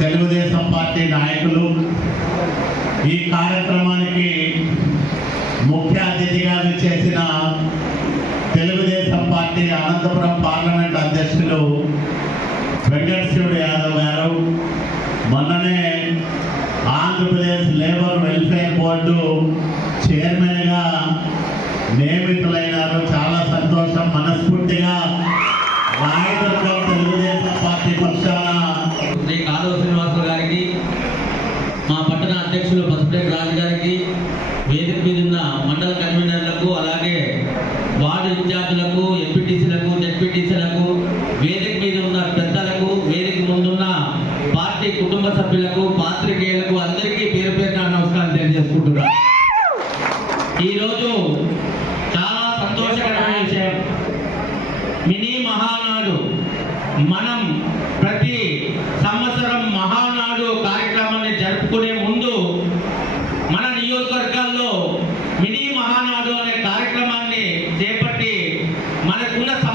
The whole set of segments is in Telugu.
తెలుగుదేశం పార్టీ నాయకులు ఈ కార్యక్రమానికి ముఖ్య అతిథిగా చేసిన తెలుగుదేశం పార్టీ అనంతపురం పార్లమెంట్ అధ్యక్షులు వెంకటశివుడు యాదవ్ గారు మొన్ననే ఆంధ్రప్రదేశ్ లేబర్ వెల్ఫేర్ బోర్డు చైర్మన్గా నియమితులైనారు. చాలా సంతోషం మనస్ఫూర్తిగా కుటుంబ సభ్యులకు పాత్రికేయులకు అందరికీ పేరు పేరున నమస్కారం తెలియజేసుకుంటున్నాను. ఈరోజు చాలా సంతోషకరమైన విషయం. మినీ మహానాడు. మనం ప్రతి సంవత్సరం మహానాడు కార్యక్రమాన్ని జరుపుకునే ముందు మన నియోజకవర్గాల్లో మినీ మహానాడు అనే కార్యక్రమాన్ని చేపట్టి మనకున్న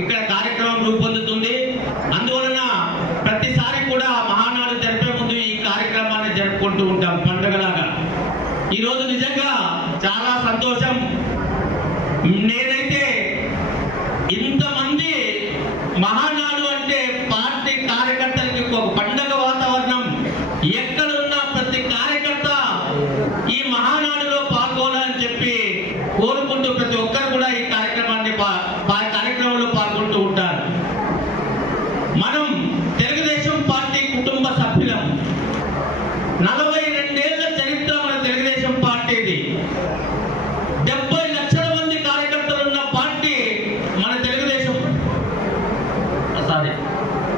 ఇక్కడ కార్యక్రమం రూపొందుతుంది. అందువలన ప్రతిసారి కూడా మహానాడు జరిపే ముందు ఈ కార్యక్రమాన్ని జరుపుకుంటూ ఉంటాం పండుగలాగా. ఈరోజు నిజంగా చాలా సంతోషం. నేను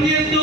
viendo